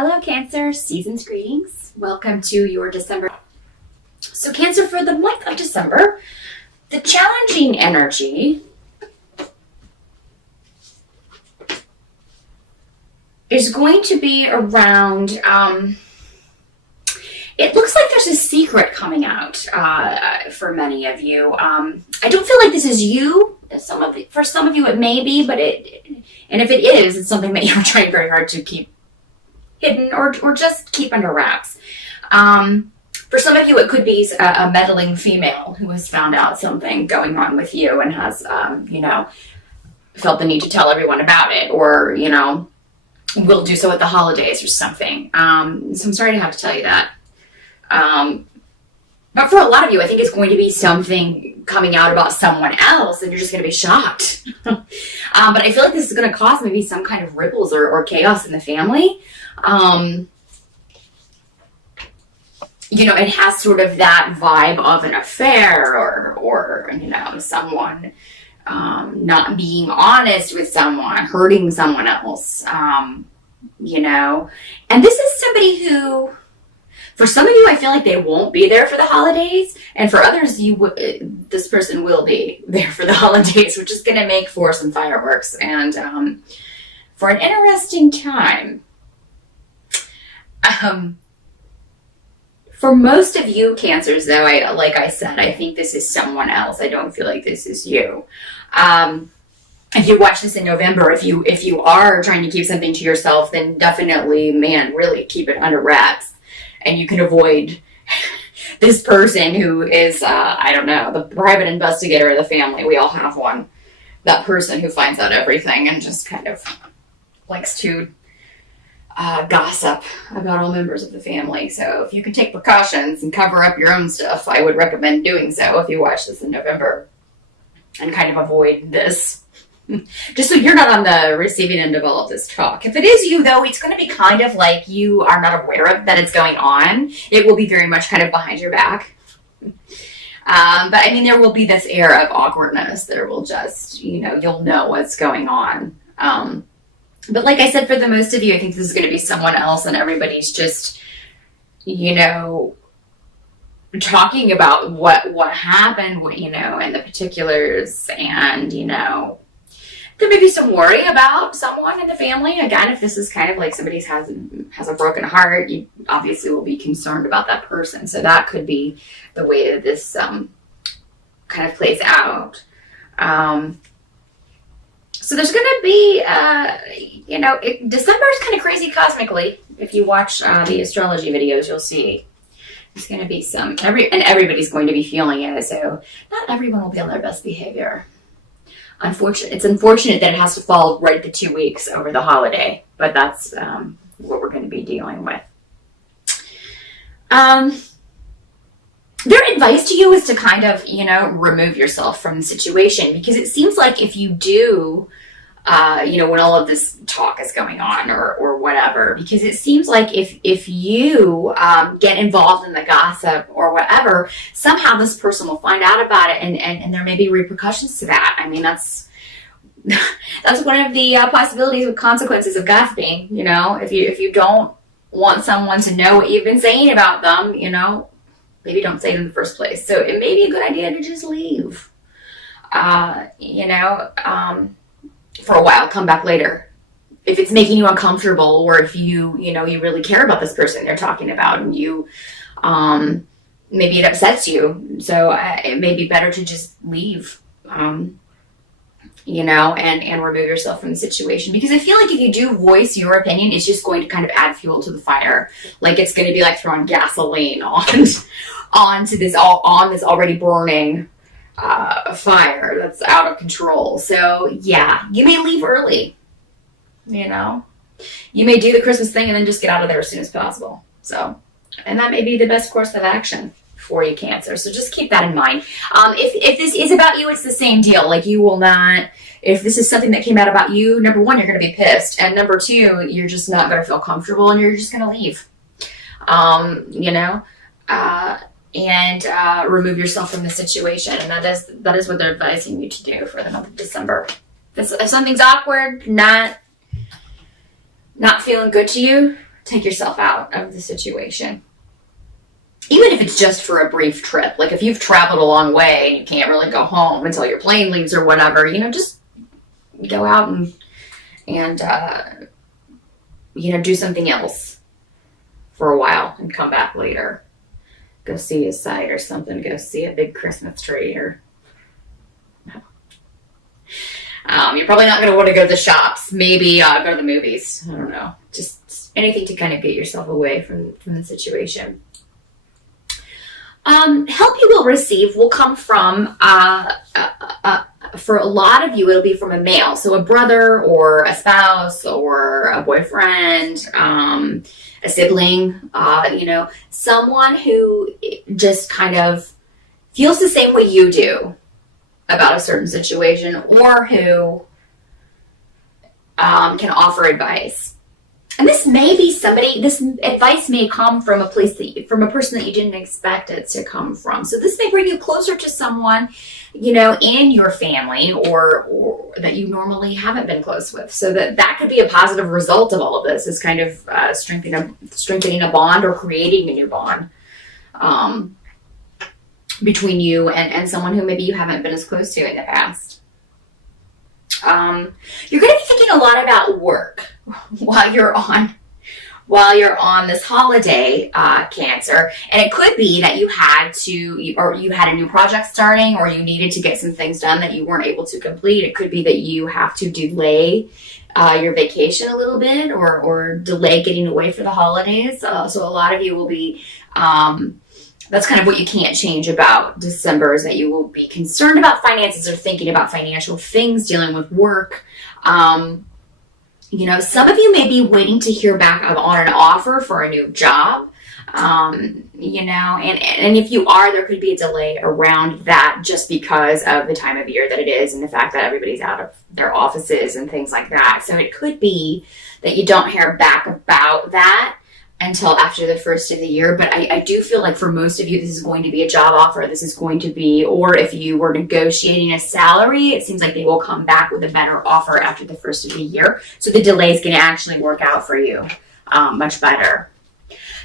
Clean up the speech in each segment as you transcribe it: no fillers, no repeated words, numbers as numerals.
Hello, Cancer. Season's greetings. Welcome to your December. So, Cancer, for the month of December, the challenging energy is going to be around, it looks like there's a secret coming out for many of you. I don't feel like this is you. For some of you, it may be, and if it is, it's something that you're trying very hard to keep hidden or just keep under wraps. For some of you, it could be a meddling female who has found out something going on with you and has, felt the need to tell everyone about it, or, will do so at the holidays or something. So I'm sorry to have to tell you that. But for a lot of you, I think it's going to be something coming out about someone else, and you're just going to be shocked. But I feel like this is going to cause maybe some kind of ripples or chaos in the family. It has sort of that vibe of an affair or someone not being honest with someone, hurting someone else, and this is somebody who, for some of you, I feel like they won't be there for the holidays, and for others, this person will be there for the holidays, which is going to make for some fireworks and for an interesting time. For most of you Cancers, though, like I said, I think this is someone else. I don't feel like this is you. If you watch this in November, if you are trying to keep something to yourself, then definitely, really keep it under wraps. And you can avoid this person who is, the private investigator of the family. We all have one. That person who finds out everything and just kind of likes to gossip about all members of the family. So if you can take precautions and cover up your own stuff, I would recommend doing so if you watch this in November, and kind of avoid this. Just so you're not on the receiving end of all of this talk. If it is you, though, it's going to be kind of like you are not aware of that it's going on. It will be very much kind of behind your back. But there will be this air of awkwardness. There will just, you'll know what's going on. But like I said, for the most of you, I think this is going to be someone else, and everybody's just, talking about what happened, and the particulars, and, there may be some worry about someone in the family. Again, if this is kind of like somebody has a broken heart, you obviously will be concerned about that person. So that could be the way that this kind of plays out. So there's going to be, December is kind of crazy cosmically. If you watch the astrology videos, you'll see there's going to be everybody's going to be feeling it. So not everyone will be on their best behavior. It's unfortunate that it has to fall right at the 2 weeks over the holiday, but that's what we're going to be dealing with. Their advice to you is to kind of, remove yourself from the situation, because it seems like if you do, when all of this talk is going on or whatever, because it seems like if you get involved in the gossip or whatever, somehow this person will find out about it, and there may be repercussions to that. That's one of the possibilities with consequences of gossiping. If you don't want someone to know what you've been saying about them, maybe don't say it in the first place. So it may be a good idea to just leave, for a while, come back later. If it's making you uncomfortable, or if you really care about this person they're talking about, and you, maybe it upsets you. So it may be better to just leave, and remove yourself from the situation. Because I feel like if you do voice your opinion, it's just going to kind of add fuel to the fire. Like it's going to be like throwing gasoline onto this already burning fire that's out of control. So yeah, you may leave early. You may do the Christmas thing and then just get out of there as soon as possible. So, and that may be the best course of action for you, Cancer. So just keep that in mind. If this is about you, it's the same deal. Like you will not, if this is something that came out about you, number one, you're going to be pissed. And number two, you're just not going to feel comfortable, and you're just going to leave. And remove yourself from the situation. And that is what they're advising you to do for the month of December. If something's awkward, not feeling good to you, take yourself out of the situation. Even if it's just for a brief trip. Like if you've traveled a long way and you can't really go home until your plane leaves or whatever, just go out and do something else for a while and come back later. Go see a sight or something. Go see a big Christmas tree or... you're probably not going to want to go to the shops. Maybe go to the movies. I don't know. Just anything to kind of get yourself away from the situation. Help you will receive will come from, for a lot of you, it'll be from a male. So a brother or a spouse or a boyfriend, a sibling, someone who just kind of feels the same way you do about a certain situation, or who can offer advice. And this may be this advice may come from a person that you didn't expect it to come from. So this may bring you closer to someone, in your family or that you normally haven't been close with. So that could be a positive result of all of this, is kind of strengthening a bond or creating a new bond between you and someone who maybe you haven't been as close to in the past. You're going to be thinking a lot about work while you're on this holiday, Cancer. And it could be that you had a new project starting, or you needed to get some things done that you weren't able to complete. It could be that you have to delay your vacation a little bit, or delay getting away for the holidays. So a lot of you will be, that's kind of what you can't change about December, is that you will be concerned about finances or thinking about financial things, dealing with work. Some of you may be waiting to hear back on an offer for a new job, and if you are, there could be a delay around that just because of the time of year that it is and the fact that everybody's out of their offices and things like that. So it could be that you don't hear back about that until after the first of the year. But I do feel like for most of you, this is going to be a job offer. This is going to be, or if you were negotiating a salary, it seems like they will come back with a better offer after the first of the year. So the delay is going to actually work out for you much better.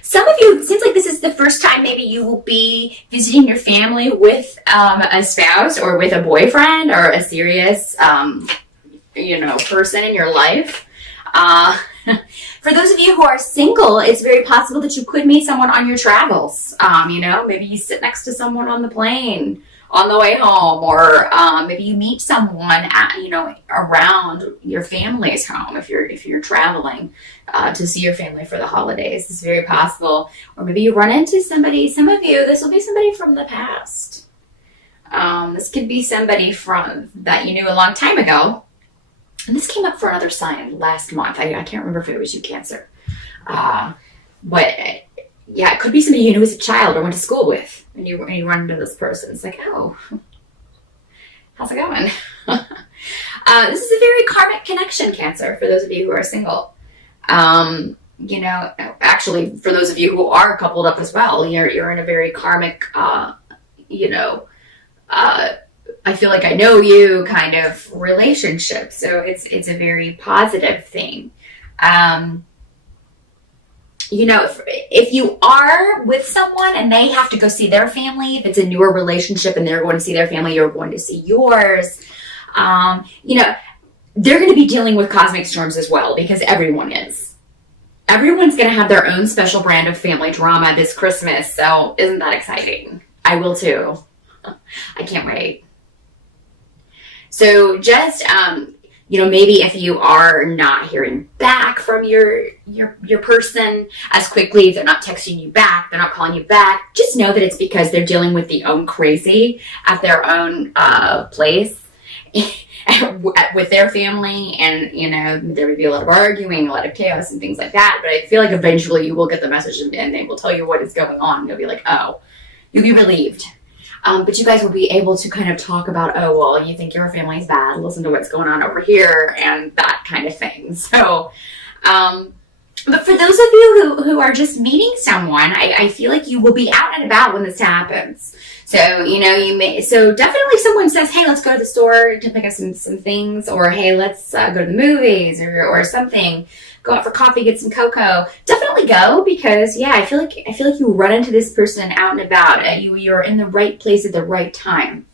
Some of you, it seems like this is the first time maybe you will be visiting your family with a spouse or with a boyfriend or a serious, person in your life. For those of you who are single, it's very possible that you could meet someone on your travels. Maybe you sit next to someone on the plane on the way home, or maybe you meet someone around your family's home if you're traveling to see your family for the holidays. It's very possible. Or maybe you run into somebody. Some of you, this will be somebody from the past. This could be somebody that you knew a long time ago. And this came up for another sign last month. I can't remember if it was you, Cancer. It could be somebody you knew as a child or went to school with, and you run into this person. It's like, oh, how's it going? This is a very karmic connection, Cancer, for those of you who are single. Actually, for those of you who are coupled up as well, you're in a very karmic, I feel like I know you kind of relationship. So it's a very positive thing. If you are with someone and they have to go see their family, if it's a newer relationship and they're going to see their family, you're going to see yours, they're going to be dealing with cosmic storms as well, because everyone is. Everyone's going to have their own special brand of family drama this Christmas. So isn't that exciting? I will too. I can't wait. So just, maybe if you are not hearing back from your person as quickly, they're not texting you back, they're not calling you back, just know that it's because they're dealing with their own crazy at their own place with their family. And, there would be a lot of arguing, a lot of chaos and things like that. But I feel like eventually you will get the message and they will tell you what is going on. And you'll be like, oh, you'll be relieved. But you guys will be able to kind of talk about, oh, well, you think your family's bad. Listen to what's going on over here and that kind of thing. So, but for those of you who are just meeting someone, I feel like you will be out and about when this happens. So, so definitely if someone says, hey, let's go to the store to pick up some things, or hey, let's go to the movies or something. go out for coffee, get some cocoa, definitely go, because yeah, I feel like you run into this person out and about. You're in the right place at the right time.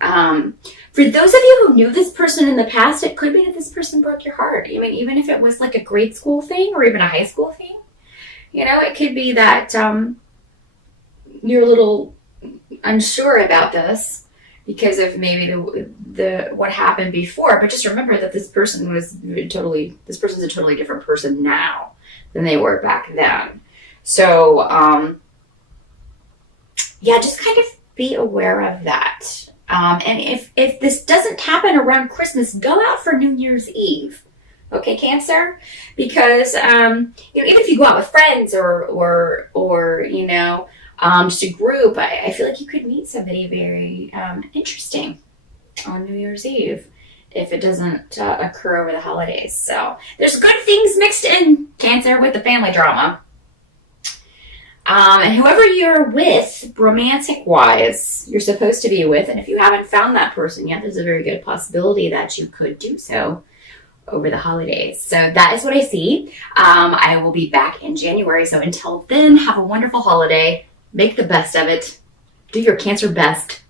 For those of you who knew this person in the past, it could be that this person broke your heart. I mean, even if it was like a grade school thing or even a high school thing, you know, it could be that you're a little unsure about this because of maybe the what happened before. But just remember that this person's a totally different person now than they were back then. So yeah, just kind of be aware of that. And if this doesn't happen around Christmas, go out for New Year's Eve. Okay, Cancer? Because, you know, even if you go out with friends or you know, just a group, I feel like you could meet somebody very interesting on New Year's Eve if it doesn't occur over the holidays. So there's good things mixed in, Cancer, with the family drama. And whoever you're with, romantic-wise, you're supposed to be with, and if you haven't found that person yet, there's a very good possibility that you could do so over the holidays. So that is what I see. I will be back in January. So until then, have a wonderful holiday. Make the best of it. Do your Cancer best.